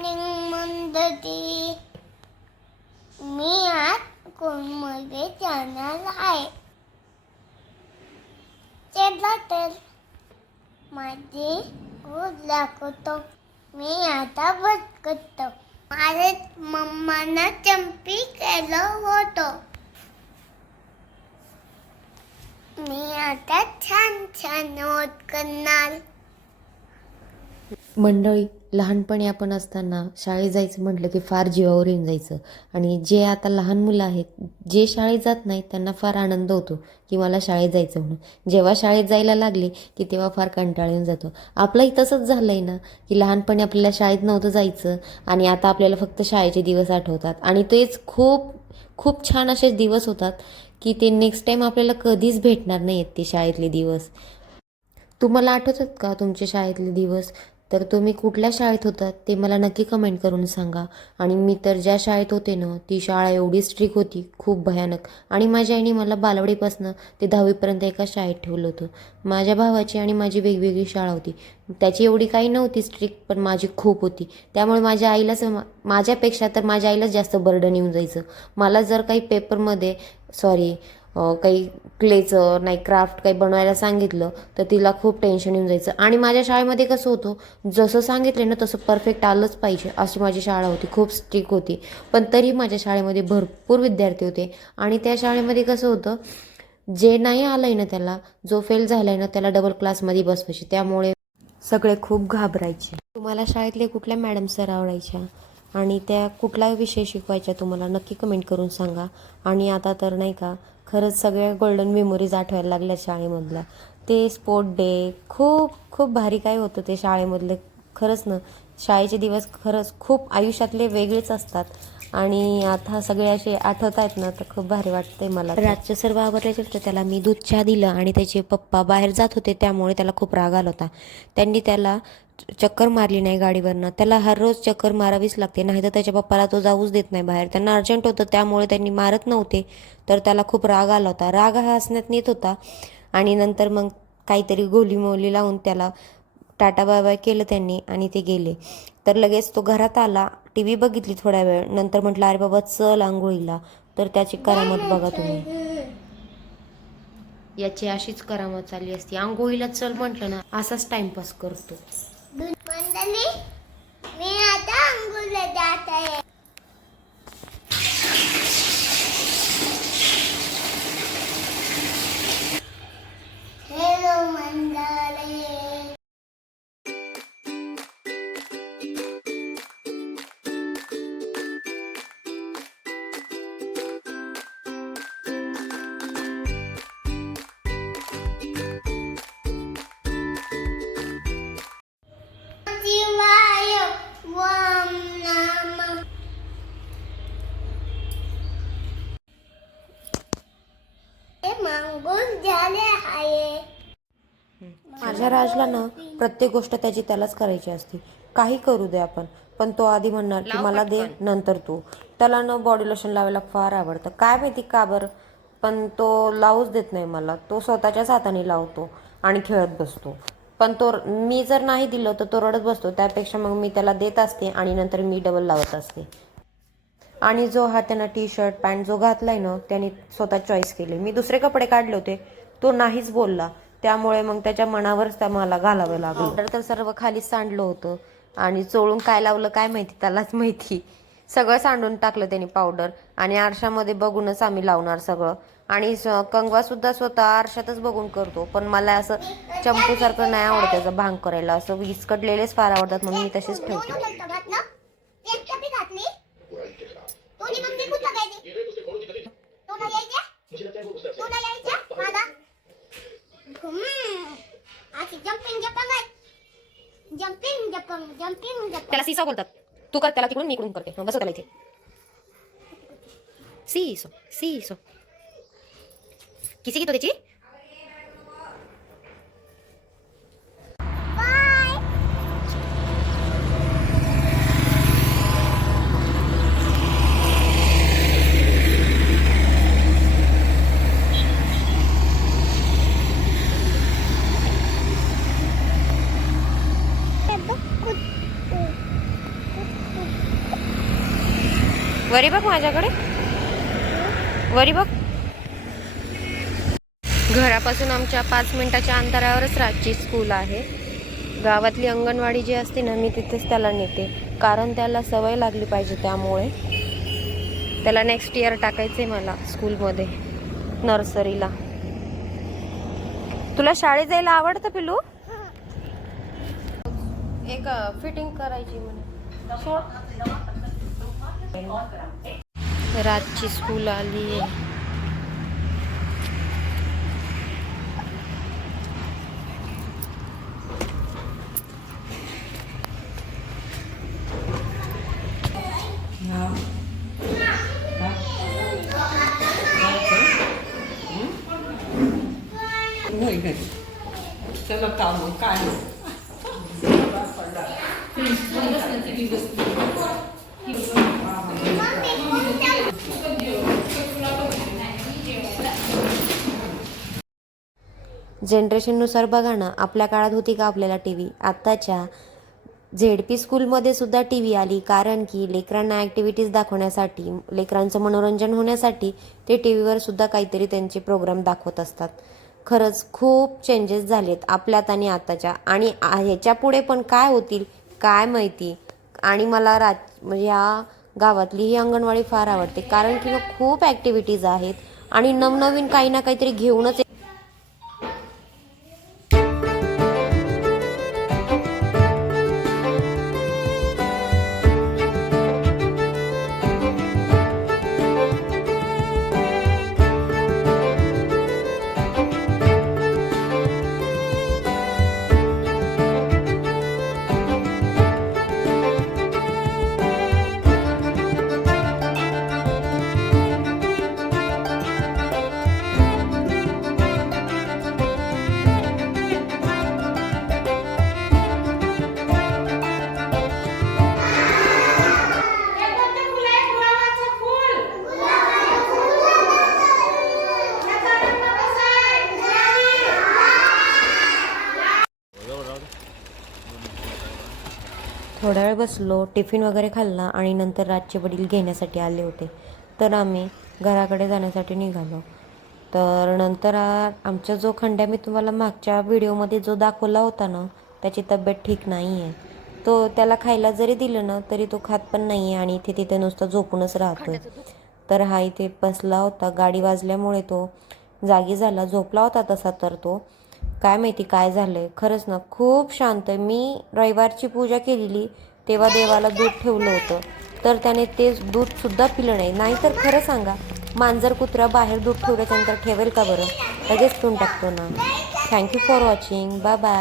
Morning मंडळी मी आज कोणमध्ये जाणार आहे चला तर माझे खूप दाखवतो मी आता बस करतो माझे मम्माना चंपी केलं होतं मी आता छान छान नोट करणार मंडळी लहानपणी आपण असताना शाळेत जायचं म्हटलं की फार जीवावर येऊन जायचं. आणि जे आता लहान मुलं आहेत जे शाळेत जात नाहीत त्यांना फार आनंद होतो की मला शाळेत जायचं म्हणून. जेव्हा शाळेत जायला लागले की तेव्हा फार कंटाळ येऊन जातो. आपलंही तसंच झालं आहे ना की लहानपणी आपल्याला शाळेत नव्हतं जायचं आणि आता आपल्याला फक्त शाळेचे दिवस आठवतात. आणि तेच खूप खूप छान असे दिवस होतात की ते नेक्स्ट टाईम आपल्याला कधीच भेटणार नाही आहेत ते शाळेतले दिवस. तुम्हाला आठवतात का तुमचे शाळेतले दिवस? तर तुम्ही कुठल्या शाळेत होतात ते मला नक्की कमेंट करून सांगा. आणि मी तर ज्या शाळेत होते ना ती शाळा एवढी स्ट्रिक होती खूप भयानक. आणि माझ्या आईने मला बालवडीपासनं ते दहावीपर्यंत एका शाळेत ठेवलं होतं. माझ्या भावाची आणि माझी वेगवेगळी शाळा होती. त्याची एवढी काही नव्हती स्ट्रिक पण माझी खूप होती. त्यामुळे माझ्या आईलाच माझ्यापेक्षा तर माझ्या आईलाच जास्त बर्डन येऊन जायचं. मला जर काही पेपरमध्ये सॉरी काही क्लेचं नाही क्राफ्ट काही बनवायला सांगितलं तर तिला खूप टेन्शन येऊन जायचं. आणि माझ्या शाळेमध्ये कसं होतं जसं सांगितलं ना तसं परफेक्ट आलंच पाहिजे अशी माझी शाळा होती खूप स्ट्रिक होती. पण तरी माझ्या शाळेमध्ये भरपूर विद्यार्थी होते. आणि त्या शाळेमध्ये कसं होतं जे नाही आलं आहे ना त्याला जो फेल झाला आहे ना त्याला डबल क्लासमध्ये बसवायचे. त्यामुळे सगळे खूप घाबरायचे. तुम्हाला शाळेतले कुठल्या मॅडम सर आवडायच्या? आणि त्या कुठला विषय शिकवायच्या तुम्हाला नक्की कमेंट करून सांगा. आणि आता तर नाही का खरंच सगळ्या गोल्डन मेमोरीज आठवायला लागल्या शाळेमधल्या. ते स्पोर्ट डे खूप खूप भारी काय होतं ते शाळेमधले. खरंच ना शाळेचे दिवस खरंच खूप आयुष्यातले वेगळेच असतात. आणि आता सगळे असे आठवत आहेत ना तर खूप भारी वाटतंय मला रातचं सर्व आवरल्याचे तर त्याला मी दूध चहा दिलं आणि त्याचे पप्पा बाहेर जात होते त्यामुळे त्याला खूप राग आला होता. त्यांनी त्याला चक्कर मारली नाही गाडीवरनं. त्याला हर रोज चक्कर मारावीच लागते नाही तर त्याच्या पप्पाला तो जाऊच देत नाही बाहेर. त्यांना अर्जंट होतं त्यामुळे त्यांनी मारत नव्हते तर त्याला खूप राग आला होता. राग हा हसण्यात नेत होता. आणि नंतर मग काहीतरी गोली मोली लावून त्याला टाटा बाय बाय केलं त्यांनी आणि ते गेले. तर लगेच तो घरात आला टी व्ही बघितली थोड्या वेळ नंतर म्हटलं अरे बाबा चल आंघोळीला. तर त्याची करामत बघा तुम्ही. याची अशीच करामत चालली असती. आंघोळीला चल म्हटलं ना असाच टाइमपास करतो. मंडळी मी आता जात आहे. झाले आहे. माझ्या राजला ना प्रत्येक गोष्ट त्याची त्यालाच करायची असते. काही करू दे आपण पण तो आधी म्हणणार की मला दे नंतर तू. त्याला ना बॉडी लोशन लावायला फार आवडतं. काय माहिती का बरं? पण तो लावूच देत नाही मला. तो स्वतःच्याच हाताने लावतो आणि खेळत बसतो. पण तो मी जर नाही दिलं तर तो रडत बसतो. त्यापेक्षा मग मी त्याला देत असते आणि नंतर मी डबल लावत असते. आणि जो हा त्यानं टी शर्ट पॅन्ट जो घातलाय ना त्याने स्वतः चॉईस केले. मी दुसरे कपडे काढले होते. तो नाहीच बोलला. त्यामुळे मग त्याच्या मनावरच त्या मला घालावं लागलं. ऑर्डर तर सर्व खाली सांडलं होतं. आणि चोळून काय लावलं काय माहिती? त्यालाच माहिती. सगळं सांडून टाकलं त्यांनी पावडर आणि आरशामध्ये बघूनच आम्ही लावणार सगळं. आणि स- कंगवा सुद्धा स्वतः आरशातच बघून करतो. पण मला असं चंपूसारखं नाही आवडत त्याचं भांग करायला. असं विस्कटलेलेच फार आवडतात म्हणून मी तसेच ठेवते. दोन्ही मग निघून टाकायची तो यायच्या तो यायच्या माझा अशी जम्पिंग जपंग आहे जम्पिंग जपंग जम्पिंग जपंग त्याला सीसा बोलतात. तू कर त्याला तिकडून मी इकडून करते. बस त्याला इथे. सीसो सीसो. किसी की तो त्याची बाय वरी बघ माझ्याकडे. वरी बघ. घरापासून आमच्या पाच मिनिटाच्या अंतरावरच राजची स्कूल आहे. गावातली अंगणवाडी जी असते ना मी तिथेच त्याला नेते. कारण त्याला सवय लागली पाहिजे त्यामुळे. त्याला नेक्स्ट इयर टाकायचं आहे मला स्कूलमध्ये नर्सरीला तुला शाळेत जायला आवडतं पिलू एक फिटिंग करायची म्हणे. सोड. रातची स्कूल आली नाही नाही चला काम काय जनरेशननुसार बघा ना आपल्या काळात होती का आपल्याला टी व्ही आत्ताच्या झेड पी स्कूलमध्ये सुद्धा टी व्ही आली कारण की लेकरांना ॲक्टिव्हिटीज दाखवण्यासाठी लेकरांचं मनोरंजन होण्यासाठी ते टी व्हीवर सुद्धा काहीतरी त्यांचे प्रोग्राम दाखवत असतात. खरंच खूप चेंजेस झालेत आपल्यात आणि आताच्या आणि ह्याच्यापुढे ह्याच्या पुढे पण काय होतील काय माहिती? आणि मला राज म्हणजे या गावातली ही अंगणवाडी फार आवडते. कारण की मग खूप ॲक्टिव्हिटीज आहेत आणि नवनवीन काही ना काहीतरी घेऊनच थोडा वेळ बसलो टिफिन वगैरे खाल्ला आणि नंतर रातचे वडील घेण्यासाठी आले होते. तर आम्ही घराकडे जाण्यासाठी निघालो. तर नंतर आ- आमचा जो खंड्या मी तुम्हाला मागच्या व्हिडिओमध्ये जो दाखवला होता ना त्याची तब्येत ठीक नाही आहे तो त्याला खायला जरी दिलं ना तरी तो खात पण नाही आहे आणि इथे तिथे नुसतं झोपूनच राहतो तर हा इथे बसला होता. गाडी वाजल्यामुळे तो जागी झाला झोपला होता तसा तर तो. काय माहिती काय झालंय? खरंच ना खूप शांत आहे. मी रविवारची पूजा केलेली तेव्हा देवाला दूध ठेवलं होतं. तर त्याने ते दूध सुद्धा पिलं नाही. नाहीतर खरं सांगा मांजर कुत्रा बाहेर दूध ठेवल्याच्यानंतर ठेवेल का बरं? लगेच पिऊन टाकतो ना. Thank you for watching bye bye